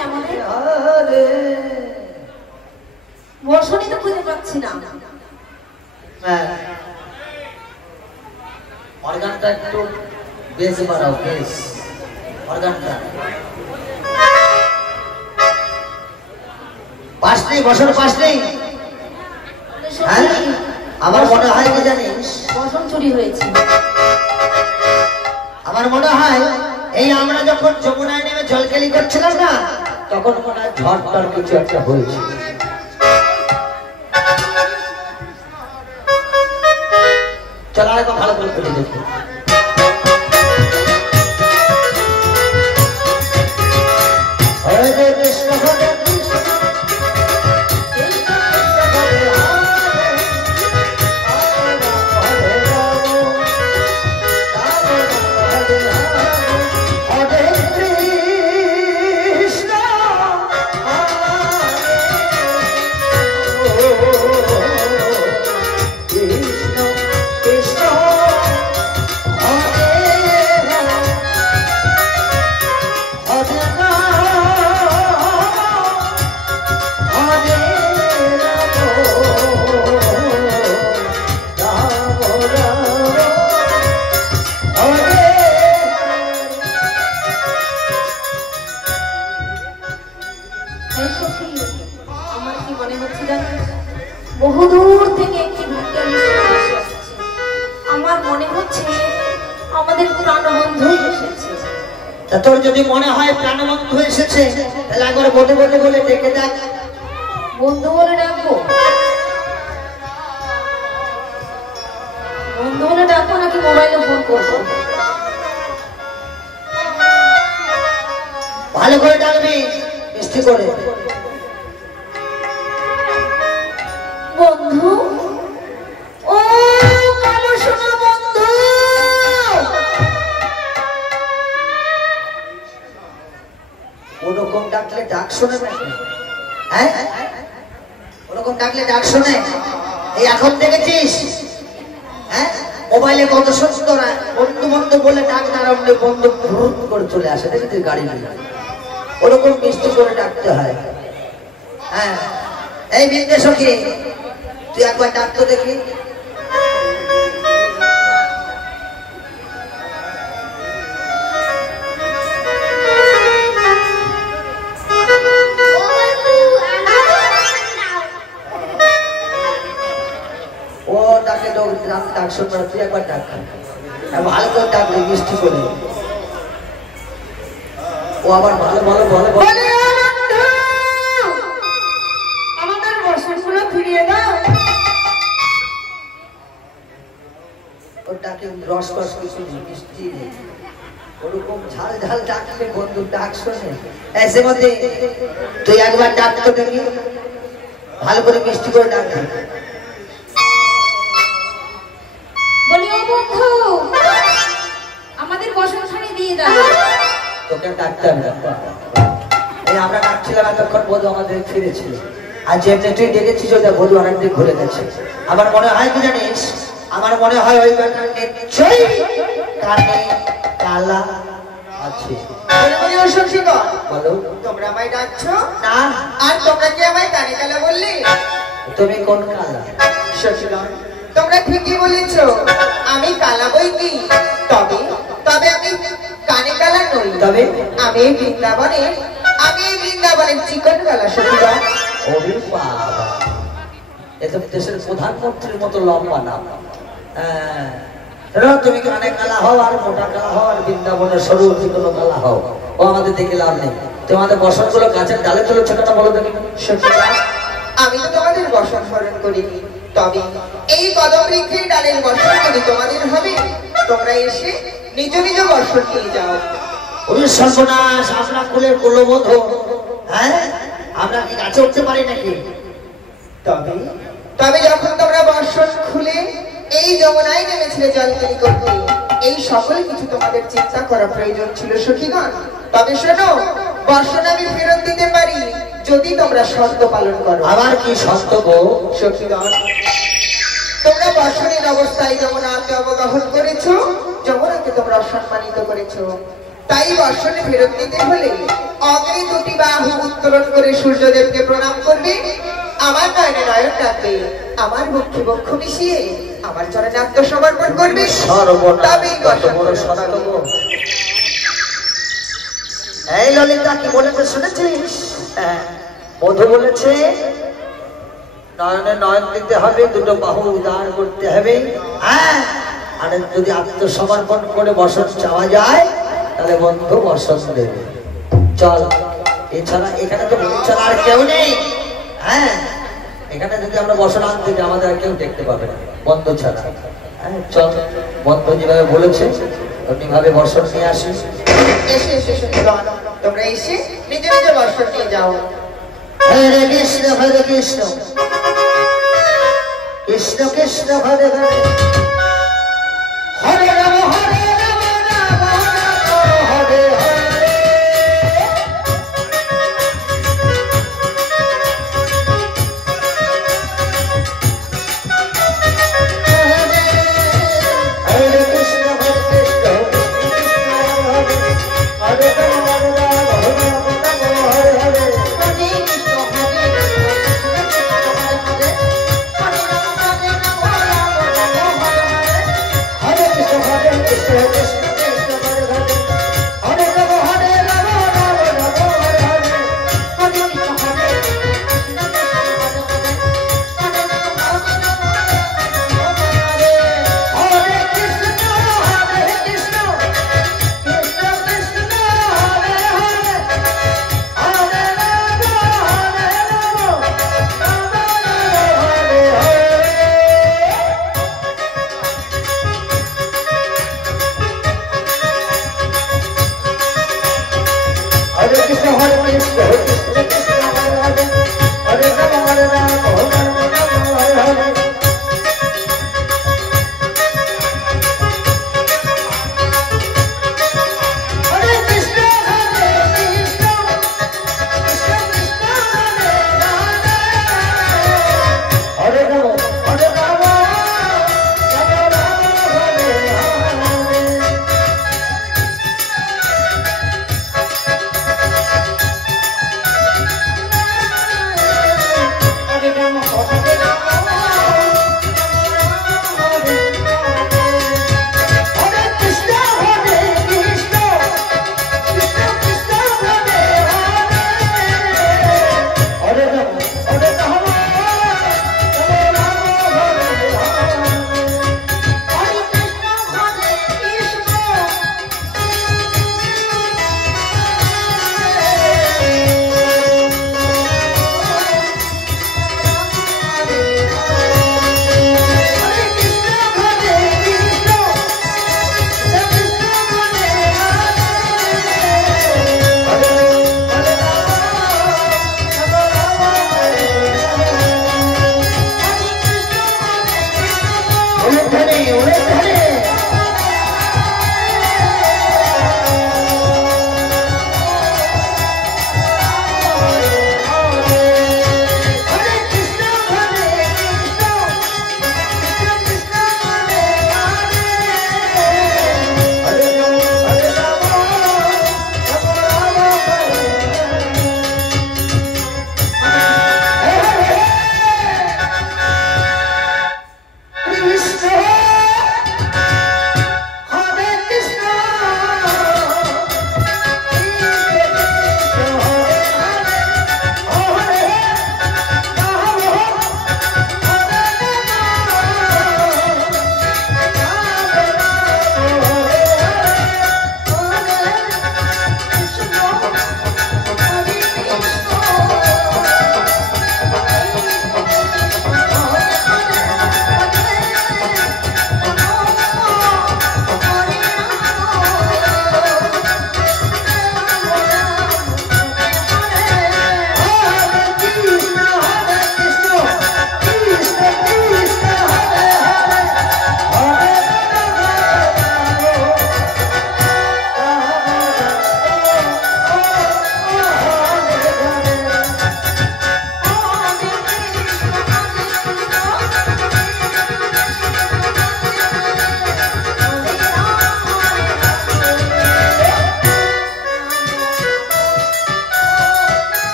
কোথায় আমাদের? বর্ষণই তো খুঁজে পাচ্ছি না। অর্গানটা একটু বেশ বাড়াও, বেশ অর্গানটা পাশ নেই, বসন পাশ নেই। আমার মনে হয় কি জানিস, বসন চুরি হয়েছে। আমার মনে হয় এই আমরা যখন যমুনায় নেমে জলকেলি করছিলাম না, তখন মনে হয় ঝড় টর কিছু একটা হয়েছে। চলো আরেকবার ভালো করে কেটে দেখি। হরে কৃষ্ণ হরে কৃষ্ণ বহুদূর থেকে একটি আমার মনে হচ্ছে আমাদের প্রাণবন্ধু এসেছে। তোর যদি মনে হয় প্রাণবন্ধু এসেছে, তাহলে একবার বলে বলে বলে ডেকে দেখ। বন্ধু বলে ডাকবো? বন্ধু বলে ডাকবো নাকি মোবাইলে ফোন করবো? ভালো করে ডাকবি, মিষ্টি করে। বন্ধু, ও কালো সোনা বন্ধু। ওরকম ডাকলে ডাক শোনে না? হ্যাঁ, ওরকম ডাকলে ডাক শোনে? এই এখন দেখেছিস, হ্যাঁ মোবাইলে কত সুন্দর বন্ধু বন্ধু বলে ডাক দাঁড়ালে বন্ধু ভ্রুত করে চলে আসে, দেখেছিস গাড়ি নিয়ে। ওরকম মিষ্টি করে ডাকতে হয়। হ্যাঁ, এই বিদ্বেষকে তুই একবার ডাক তো দেখি। ও ডাকে ডাক শুনবে না, তুই একবার ডাক, ভালো করে ডাকলে মিষ্টি করে। ও আবার ভালো ভালো বলে বলে আমাদের বসনগুলো ফিরিয়ে দাও। ওর ডাকে রস কস কিছু মিষ্টি নেই, ওরকম ঝাল ঝাল ডাকলে বন্ধু ডাক শোনে। এসে মধ্যে তুই একবার ডাক তো দেখি, ভালো করে মিষ্টি করে ডাক। বলি ও বন্ধু, আমাদের বসনখানি দিয়ে দাও। তোকে ডাকতে হবে না, এই আমরা ডাকছিলাম এতক্ষণ বধূ আমাদের ফিরেছিল। আর যেমনি তুই দেখেছিস ওটা বধূ অনেকদিন ঘুরে গেছে। আমার মনে হয় কি জানিস, আমার মনে হয় ওই নিশ্চয়ই কানে কালা আছে। বলো, তোমরা আমায় ডাকছো না? আর তোমরা কি আমায় কানে কালা বললে? তুমি কোন কালা? শশীগণ, তোমরা ঠিকই বলেছো, আমি কালা বই কি, তবে তবে আমি কানে কালা নই। তবে আমি বৃন্দাবনের চিকন কালা। শশীগণ, ওরে বাবা, এত দেশের প্রধানমন্ত্রীর মতো লম্বা নাম। তুমি কানে কালা হও আর মোটা কালা হও আর বৃন্দাবনের সরু কোনো কালা হও, ও আমাদের দেখে লাভ নেই। তোমাদের বসন গুলো গাছের ডালে তুলে ছোটটা বলো দেখি। শশীগণ, আমি তো তোমাদের বসন স্মরণ করিনি, তবে এই কদম বৃক্ষের ডালের বসন যদি তোমাদের হবে, তোমরা এসে নিজ নিজ বসন নিয়ে যাও। ওই সর্বনাশ, আমরা কুলের কুলবোধ। হ্যাঁ, আমরা কি গাছে উঠতে পারি নাকি? তবে তবে যখন তোমরা বর্ষণ খুলে এই যমুনায় নেমেছিলে জলকেলি করতে, এই সকল কিছু তোমাদের চিন্তা করা প্রয়োজন ছিল সখীগণ। তবে শোনো, বর্ষণ আমি ফেরত দিতে পারি যদি তোমরা শর্ত পালন করো। আবার কি শর্ত গো? সখীগণ, তোমরা বর্ষণের অবস্থায় যমুনাকে অবগাহন করেছো, যমুনাকে তোমরা অসম্মানিত করেছো, তাই বর্ষণে ফেরত দিতে হলে অগ্নি দুটি বাহু উত্তোলন করে সূর্যদেবকে প্রণাম করবে, আমার নয়নে নয়ন রাখবে, আমার বক্ষে বক্ষ মিশিয়ে আমার চরণে আত্মসমর্পণ করবে, তবেই বর্ষণ। এই ললিতা কি বলেছে শুনেছিস? মধু বলেছে নয়নে নয়ন দিতে হবে, দুটো বাহু উদার করতে হবে। আর যদি আত্মসমর্পণ করে বসন চাওয়া যায় তাহলে বন্ধু বসন দেবে। চল, এছাড়া এখানে তো বন্ধু ছাড়া আর কেউ নেই। এখানে যদি আমরা বসন আনতে যাই আমাদের আর কেউ দেখতে পাবে না বন্ধু ছাড়া। চল, বন্ধু যেভাবে বলেছে ওইভাবে বসন নিয়ে আসিস। এসে এসে শুনলাম তোমরা এসে নিজে নিজে বর্ষণ নিয়ে যাও। হরে কৃষ্ণ হরে কৃষ্ণ, কৃষ্ণ কৃষ্ণ হরে হরে, হরে রাম হরে রাম রাম রাম হরে হরে। হরে কৃষ্ণ হরে কৃষ্ণ, হরে রাম হরে Ram Hare Hare. Hare Krishna, Hare Krishna, Hare Krishna.